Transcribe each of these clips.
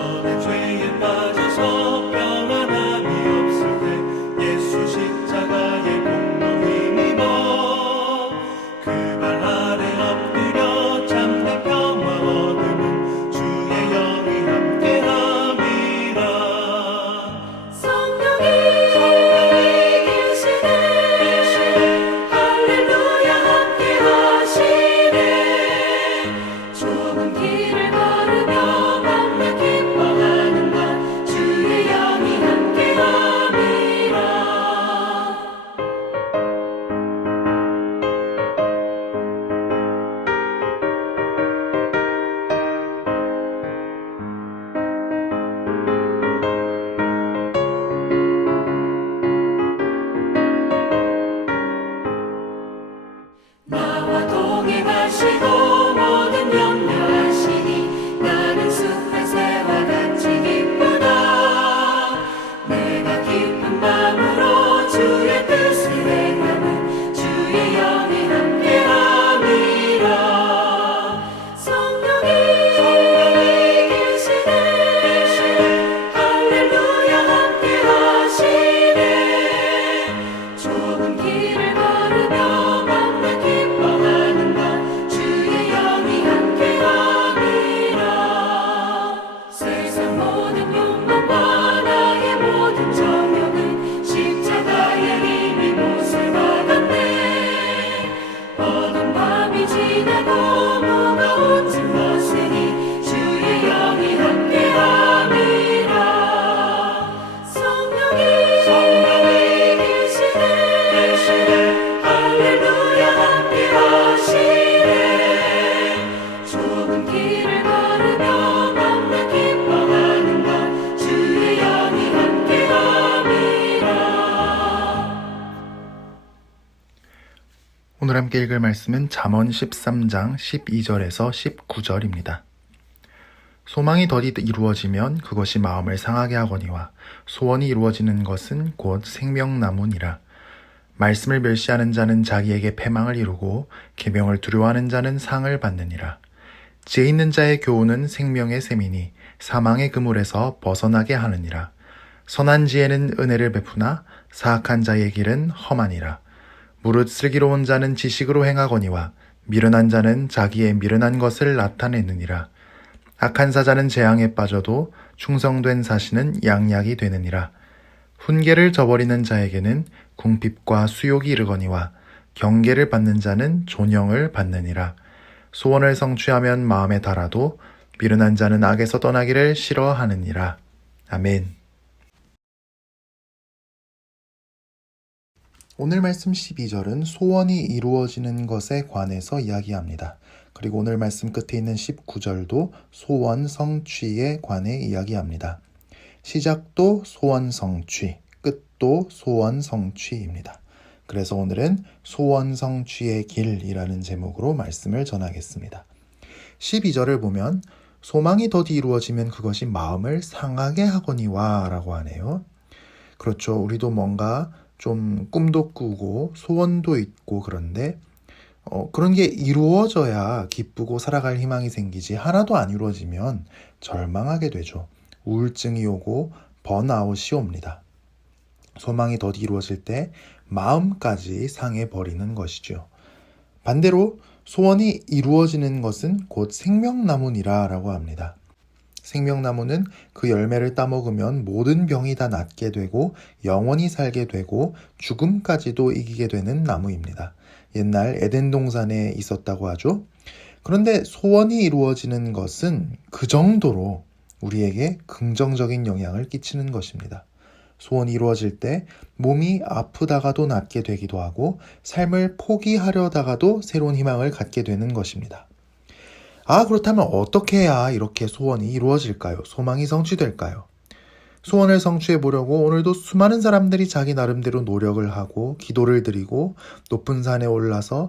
너는 죄에 빠져서 평안함이 없을 때 예수 십자가의 공로 힘입어 그 발 아래 엎드려 참된 평화 얻으면 주의 영이 함께함이라. 성령이 계시네 할렐루야 함께 하시네. 좁은 길을 걸으며 만나 기뻐하는 것 주의 영이 함께 함이라. 나와 동행하시고 모든 염려하시니 나는 숲의 새와 같이 기쁘다. 내가 기쁜 마음으로 주의 뜻을 행하면 주의 영이 함께함이라. 성령이 계시네 할렐루야 함께 하시네. 좁은 길을 걸으며 만나 기뻐하는 것 주의 영이 함께함이라. 세상 모든 욕망과 나의 모든 정욕은 십자가의 힘이 못을 박았네. 어두운 밤이 지나고 무거운 짐 벗으니 주의 영이 함께함이라. 성령이 계시네 할렐루야 함께 하시네. 좁은 길을 걸으며 만나 기뻐하는 것 주의 영이 함께함이라. 오늘 함께 읽을 말씀은 잠언 13장 12절에서 19절입니다. 소망이 더디 이루어지면 그것이 마음을 상하게 하거니와 소원이 이루어지는 것은 곧 생명나무니라. 말씀을 멸시하는 자는 자기에게 패망을 이루고 계명을 두려워하는 자는 상을 받느니라. 지혜 있는 자의 교훈은 생명의 셈이니 사망의 그물에서 벗어나게 하느니라. 선한 지혜는 은혜를 베푸나 사악한 자의 길은 험하니라. 무릇 슬기로운 자는 지식으로 행하거니와 미련한 자는 자기의 미련한 것을 나타내느니라. 악한 사자는 재앙에 빠져도 충성된 사신은 양약이 되느니라. 훈계를 저버리는 자에게는 궁핍과 수욕이 이르거니와 경계를 받는 자는 존영을 받느니라. 소원을 성취하면 마음에 달아도 미련한 자는 악에서 떠나기를 싫어하느니라. 아멘. 오늘 말씀 12절은 소원이 이루어지는 것에 관해서 이야기합니다. 그리고 오늘 말씀 끝에 있는 19절도 소원 성취에 관해 이야기합니다. 시작도 소원 성취, 끝도 소원 성취입니다. 그래서 오늘은 소원 성취의 길이라는 제목으로 말씀을 전하겠습니다. 12절을 보면 소망이 더디 이루어지면 그것이 마음을 상하게 하거니와 라고 하네요. 그렇죠. 우리도 뭔가 좀 꿈도 꾸고 소원도 있고 그런데 그런 게 이루어져야 기쁘고 살아갈 희망이 생기지 하나도 안 이루어지면 절망하게 되죠. 우울증이 오고 번아웃이 옵니다. 소망이 더디 이루어질 때 마음까지 상해버리는 것이죠. 반대로 소원이 이루어지는 것은 곧 생명나무니라 라고 합니다. 생명나무는 그 열매를 따먹으면 모든 병이 다 낫게 되고 영원히 살게 되고 죽음까지도 이기게 되는 나무입니다. 옛날 에덴 동산에 있었다고 하죠. 그런데 소원이 이루어지는 것은 그 정도로 우리에게 긍정적인 영향을 끼치는 것입니다. 소원이 이루어질 때 몸이 아프다가도 낫게 되기도 하고 삶을 포기하려다가도 새로운 희망을 갖게 되는 것입니다. 그렇다면 어떻게 해야 이렇게 소원이 이루어질까요? 소망이 성취될까요? 소원을 성취해 보려고 오늘도 수많은 사람들이 자기 나름대로 노력을 하고 기도를 드리고 높은 산에 올라서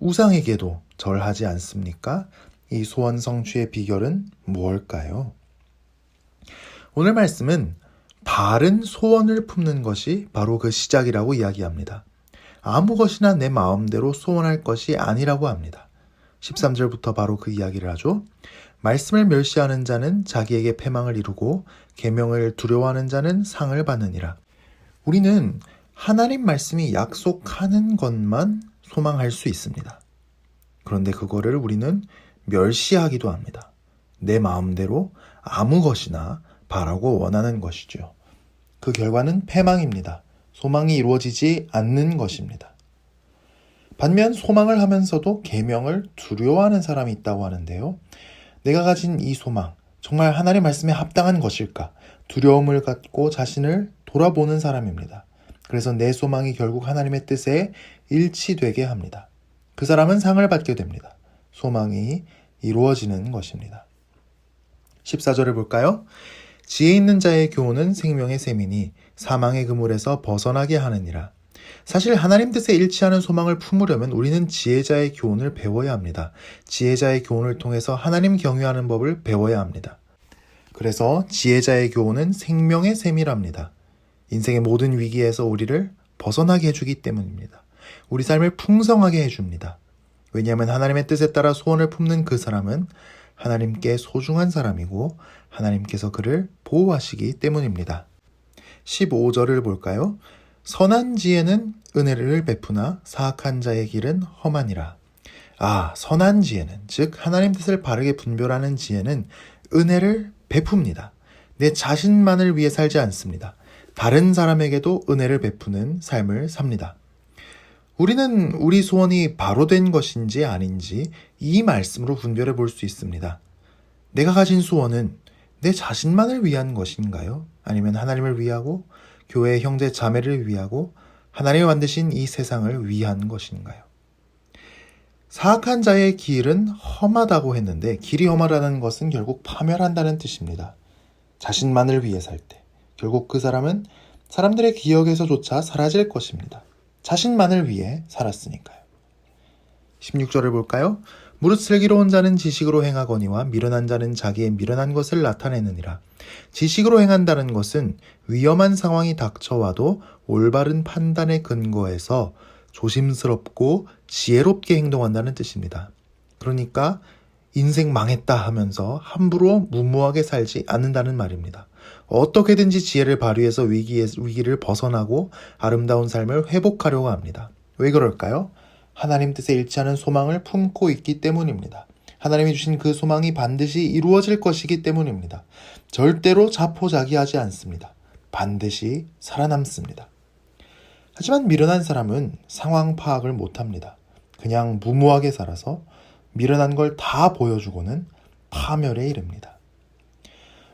우상에게도 절하지 않습니까? 이 소원 성취의 비결은 무엇일까요? 오늘 말씀은 바른 소원을 품는 것이 바로 그 시작이라고 이야기합니다. 아무 것이나 내 마음대로 소원할 것이 아니라고 합니다. 13절부터 바로 그 이야기를 하죠. 말씀을 멸시하는 자는 자기에게 패망을 이루고 계명을 두려워하는 자는 상을 받느니라. 우리는 하나님 말씀이 약속하는 것만 소망할 수 있습니다. 그런데 그거를 우리는 멸시하기도 합니다. 내 마음대로 아무 것이나 바라고 원하는 것이죠. 그 결과는 패망입니다. 소망이 이루어지지 않는 것입니다. 반면 소망을 하면서도 계명을 두려워하는 사람이 있다고 하는데요. 내가 가진 이 소망, 정말 하나님 말씀에 합당한 것일까? 두려움을 갖고 자신을 돌아보는 사람입니다. 그래서 내 소망이 결국 하나님의 뜻에 일치되게 합니다. 그 사람은 상을 받게 됩니다. 소망이 이루어지는 것입니다. 14절을 볼까요? 지혜 있는 자의 교훈은 생명의 샘이니 사망의 그물에서 벗어나게 하느니라. 사실 하나님 뜻에 일치하는 소망을 품으려면 우리는 지혜자의 교훈을 배워야 합니다. 지혜자의 교훈을 통해서 하나님 경외하는 법을 배워야 합니다. 그래서 지혜자의 교훈은 생명의 샘이랍니다. 인생의 모든 위기에서 우리를 벗어나게 해주기 때문입니다. 우리 삶을 풍성하게 해줍니다. 왜냐하면 하나님의 뜻에 따라 소원을 품는 그 사람은 하나님께 소중한 사람이고 하나님께서 그를 보호하시기 때문입니다. 15절을 볼까요? 선한 지혜는 은혜를 베푸나 사악한 자의 길은 험하니라. 선한 지혜는, 즉 하나님 뜻을 바르게 분별하는 지혜는 은혜를 베풉니다. 내 자신만을 위해 살지 않습니다. 다른 사람에게도 은혜를 베푸는 삶을 삽니다. 우리는 우리 소원이 바로 된 것인지 아닌지 이 말씀으로 분별해 볼 수 있습니다. 내가 가진 소원은 내 자신만을 위한 것인가요? 아니면 하나님을 위하고 교회의 형제 자매를 위하고 하나님이 만드신 이 세상을 위한 것인가요? 사악한 자의 길은 험하다고 했는데 길이 험하다는 것은 결국 파멸한다는 뜻입니다. 자신만을 위해 살 때 결국 그 사람은 사람들의 기억에서조차 사라질 것입니다. 자신만을 위해 살았으니까요. 16절을 볼까요? 무릇 슬기로운 자는 지식으로 행하거니와 미련한 자는 자기의 미련한 것을 나타내느니라. 지식으로 행한다는 것은 위험한 상황이 닥쳐와도 올바른 판단의 근거에서 조심스럽고 지혜롭게 행동한다는 뜻입니다. 그러니까 인생 망했다 하면서 함부로 무모하게 살지 않는다는 말입니다. 어떻게든지 지혜를 발휘해서 위기를 벗어나고 아름다운 삶을 회복하려고 합니다. 왜 그럴까요? 하나님 뜻에 일치하는 소망을 품고 있기 때문입니다. 하나님이 주신 그 소망이 반드시 이루어질 것이기 때문입니다. 절대로 자포자기하지 않습니다. 반드시 살아남습니다. 하지만 미련한 사람은 상황 파악을 못합니다. 그냥 무모하게 살아서 미련한 걸 다 보여주고는 파멸에 이릅니다.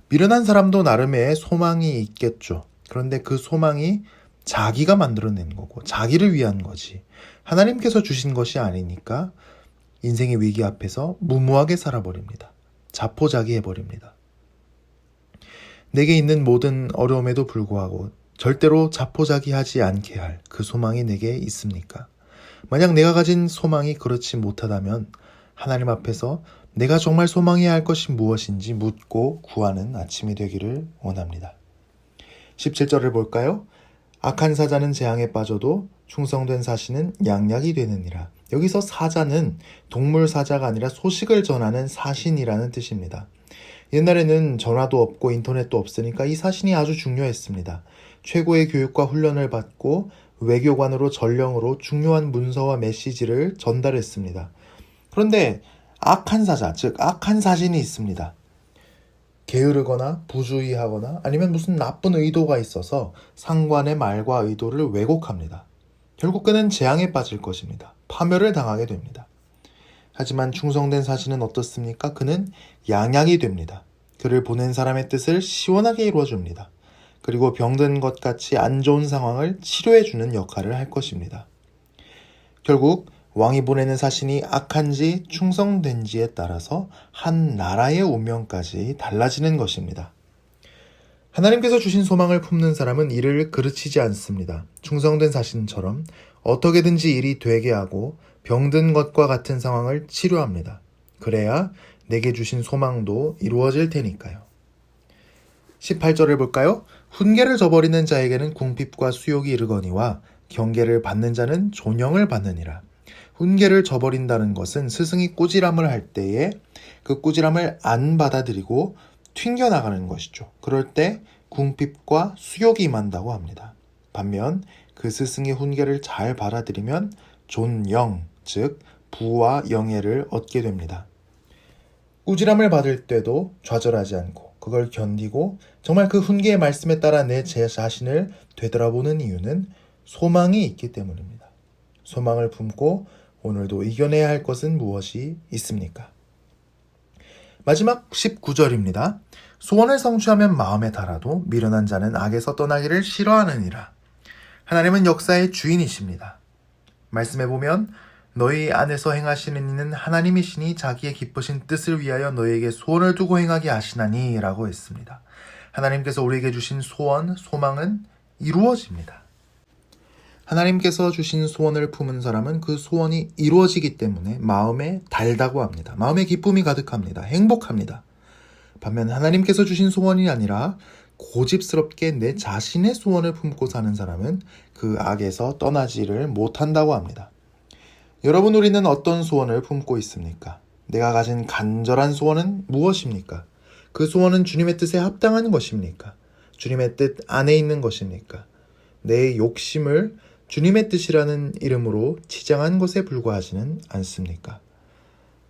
미련한 사람도 나름의 소망이 있겠죠. 그런데 그 소망이 자기가 만들어낸 거고 자기를 위한 거지 하나님께서 주신 것이 아니니까 인생의 위기 앞에서 무모하게 살아버립니다. 자포자기해버립니다. 내게 있는 모든 어려움에도 불구하고 절대로 자포자기하지 않게 할 그 소망이 내게 있습니까? 만약 내가 가진 소망이 그렇지 못하다면 하나님 앞에서 내가 정말 소망해야 할 것이 무엇인지 묻고 구하는 아침이 되기를 원합니다. 17절을 볼까요? 악한 사자는 재앙에 빠져도 충성된 사신은 양약이 되느니라. 여기서 사자는 동물 사자가 아니라 소식을 전하는 사신이라는 뜻입니다. 옛날에는 전화도 없고 인터넷도 없으니까 이 사신이 아주 중요했습니다. 최고의 교육과 훈련을 받고 외교관으로 전령으로 중요한 문서와 메시지를 전달했습니다. 그런데 악한 사자, 즉 악한 사신이 있습니다. 게으르거나 부주의하거나 아니면 무슨 나쁜 의도가 있어서 상관의 말과 의도를 왜곡합니다. 결국 그는 재앙에 빠질 것입니다. 파멸을 당하게 됩니다. 하지만 충성된 사신은 어떻습니까? 그는 양약이 됩니다. 그를 보낸 사람의 뜻을 시원하게 이루어줍니다. 그리고 병든 것 같이 안 좋은 상황을 치료해주는 역할을 할 것입니다. 결국 왕이 보내는 사신이 악한지 충성된지에 따라서 한 나라의 운명까지 달라지는 것입니다. 하나님께서 주신 소망을 품는 사람은 이를 그르치지 않습니다. 충성된 사신처럼 어떻게든지 일이 되게 하고 병든 것과 같은 상황을 치료합니다. 그래야 내게 주신 소망도 이루어질 테니까요. 18절을 볼까요? 훈계를 저버리는 자에게는 궁핍과 수욕이 이르거니와 경계를 받는 자는 존영을 받느니라. 훈계를 저버린다는 것은 스승이 꾸지람을 할 때에 그 꾸지람을 안 받아들이고 튕겨나가는 것이죠. 그럴 때 궁핍과 수욕이 임한다고 합니다. 반면 그 스승의 훈계를 잘 받아들이면 존영, 즉 부와 영예를 얻게 됩니다. 꾸지람을 받을 때도 좌절하지 않고 그걸 견디고 정말 그 훈계의 말씀에 따라 내 자신을 되돌아보는 이유는 소망이 있기 때문입니다. 소망을 품고 오늘도 이겨내야 할 것은 무엇이 있습니까? 마지막 19절입니다. 소원을 성취하면 마음에 달아도 미련한 자는 악에서 떠나기를 싫어하느니라. 하나님은 역사의 주인이십니다. 말씀해 보면 너희 안에서 행하시는 이는 하나님이시니 자기의 기쁘신 뜻을 위하여 너희에게 소원을 두고 행하게 하시나니 라고 했습니다. 하나님께서 우리에게 주신 소원, 소망은 이루어집니다. 하나님께서 주신 소원을 품은 사람은 그 소원이 이루어지기 때문에 마음에 달다고 합니다. 마음에 기쁨이 가득합니다. 행복합니다. 반면 하나님께서 주신 소원이 아니라 고집스럽게 내 자신의 소원을 품고 사는 사람은 그 악에서 떠나지를 못한다고 합니다. 여러분, 우리는 어떤 소원을 품고 있습니까? 내가 가진 간절한 소원은 무엇입니까? 그 소원은 주님의 뜻에 합당한 것입니까? 주님의 뜻 안에 있는 것입니까? 내 욕심을 주님의 뜻이라는 이름으로 치장한 것에 불과하지는 않습니까?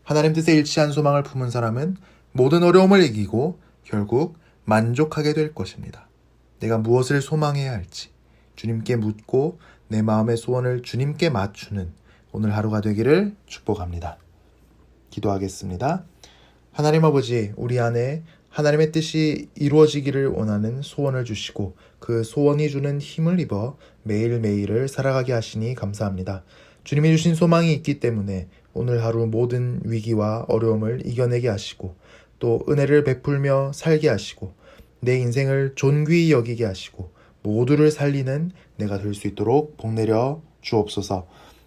하나님 뜻에 일치한 소망을 품은 사람은 모든 어려움을 이기고 결국 만족하게 될 것입니다. 내가 무엇을 소망해야 할지 주님께 묻고 내 마음의 소원을 주님께 맞추는 오늘 하루가 되기를 축복합니다. 기도하겠습니다. 하나님 아버지, 우리 안에 하나님의 뜻이 이루어지기를 원하는 소원을 주시고 그 소원이 주는 힘을 입어 매일매일을 살아가게 하시니 감사합니다. 주님이 주신 소망이 있기 때문에 오늘 하루 모든 위기와 어려움을 이겨내게 하시고 또 은혜를 베풀며 살게 하시고 내 인생을 존귀히 여기게 하시고 모두를 살리는 내가 될 수 있도록 복내려 주옵소서.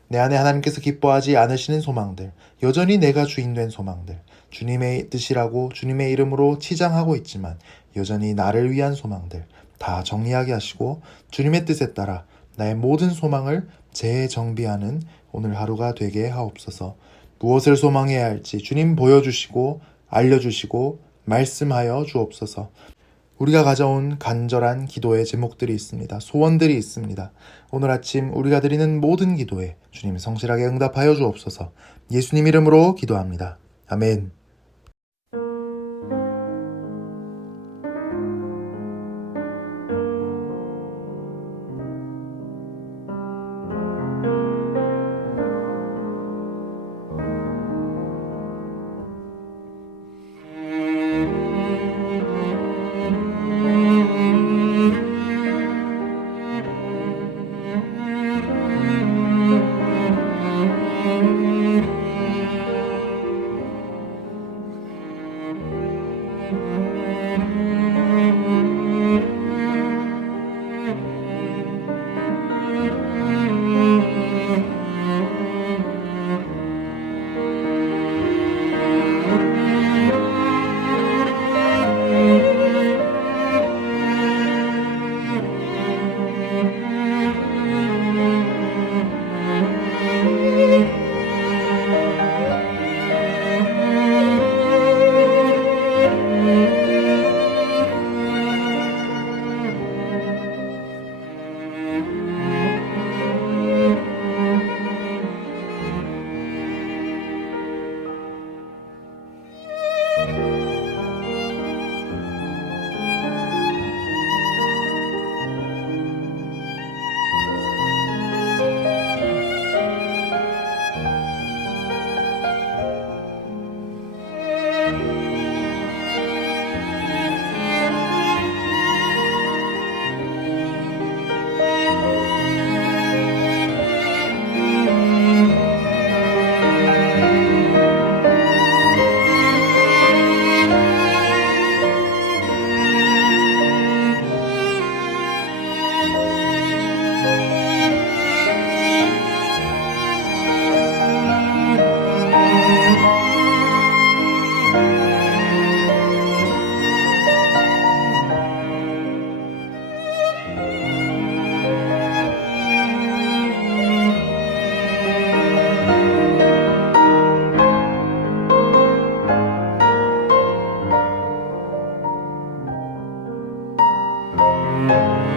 내 안에 하나님께서 기뻐하지 않으시는 소망들, 여전히 내가 주인된 소망들, 주님의 뜻이라고 주님의 이름으로 치장하고 있지만 여전히 나를 위한 소망들 다 정리하게 하시고 주님의 뜻에 따라 나의 모든 소망을 재정비하는 오늘 하루가 되게 하옵소서. 무엇을 소망해야 할지 주님 보여주시고 알려주시고 말씀하여 주옵소서. 우리가 가져온 간절한 기도의 제목들이 있습니다. 소원들이 있습니다. 오늘 아침 우리가 드리는 모든 기도에 주님 성실하게 응답하여 주옵소서. 예수님 이름으로 기도합니다. 아멘.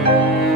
주